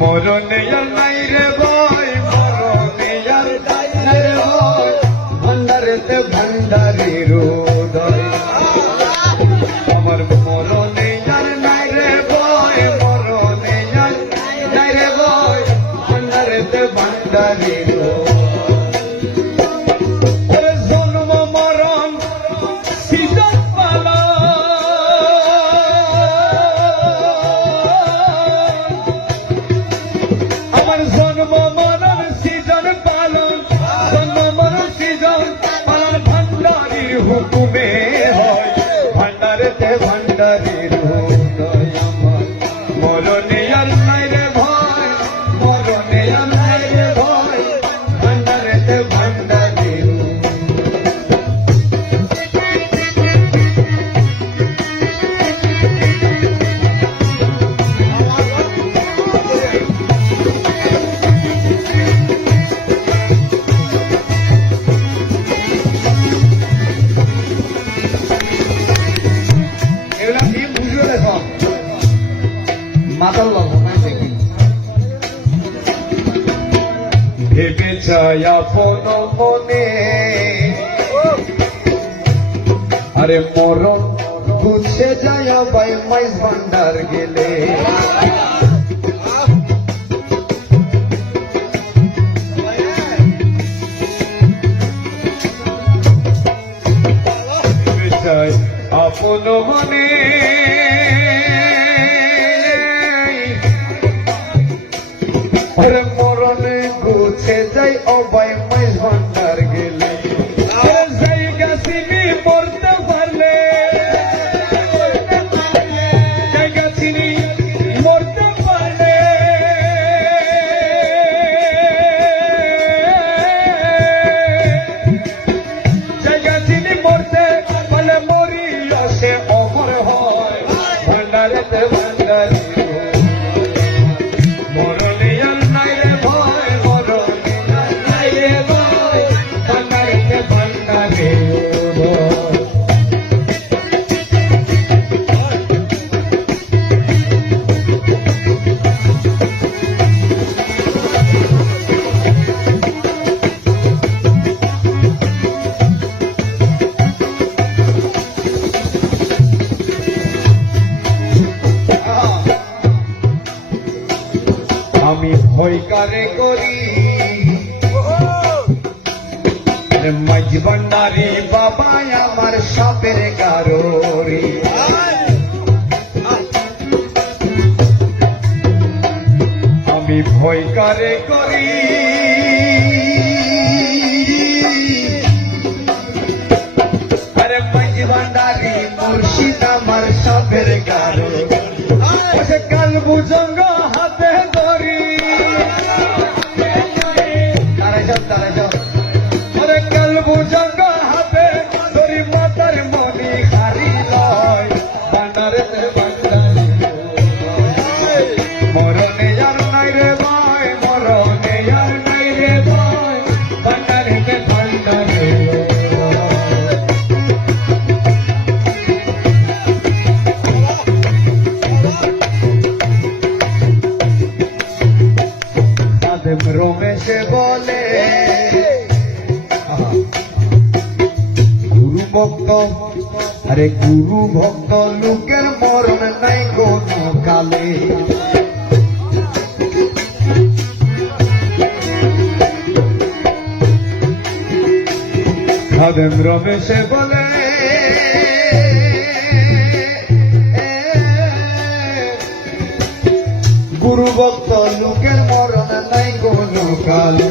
মরণে আর নাই রে ভাই, মরণে আর নাই রে ভাই, ভান্ডারেতে ভান্ডারির উদয়। আমার মরণে আর নাই রে ভাই, মরণে আর নাই রে ভাই, ভান্ডারেতে ভান্ডারির উদয়। জন্ম মরণ সিজন পালা, আমার জন্ম মরণ সিজন পালন, জন্ম মরণ সিজন পালন ভান্ডারির হুকুমে হয়, ভান্ডারেতে ভান্ডারির উদয়। আমার মরণে আর নাই রে ভাই, মরণে আর নাই রে ভাই, ভান্ডারেতে ভান্ডারির উদয়। এগুলা কি বুঝলো দেখো মাতাল গল্প নাই দেখি। ভেবে চাই আপন মনে, আরে মরণ গুছে যায় ভাই মাইজ ভান্ডার গেলে। ভেবে চাই আপন মনে, আরে মরণে গুছে যাই অবাই মাইজ ভান্ডার গেলে। জায়গা চিনি মরতে পারলে, জায়গা চিনি মরতে পারলে, জায়গা চিনি মরতে পারলে মরি আসে অমর হয়, ভান্ডারেতে ভান্ডারি। মরণে আর নাই রে ভাই, মরণে আর নাই রে ভাই, ভান্ডারেতে ভান্ডারি। আমি ভয় কারে করি, মাঝ ভান্ডারি বাবা আমার সাপের গারোরি। আমি ভয় কারে করি, আরে মাঝ ভান্ডারি মুর্শিদ আমার সাপের গারোরি। কাল বুজঙ্গ হাতে ধরি, আরে কাল বুজঙ্গ হাতে ধরি, মাতার মনি হারি লয়, ভান্ডারেতে ভান্ডারি। মরণে আর নাই রে ভাই, মরণে আর নাই রে ভাই, ভান্ডারেতে ভান্ডারি। রমেশে বলে গুরু ভক্ত, আরে গুরু ভক্ত লোকের মরণ নাই কোনো কালে। খাদেম রমেশে বলে গুরু ভক্ত লোকের মরণ নাই কোনো কালে।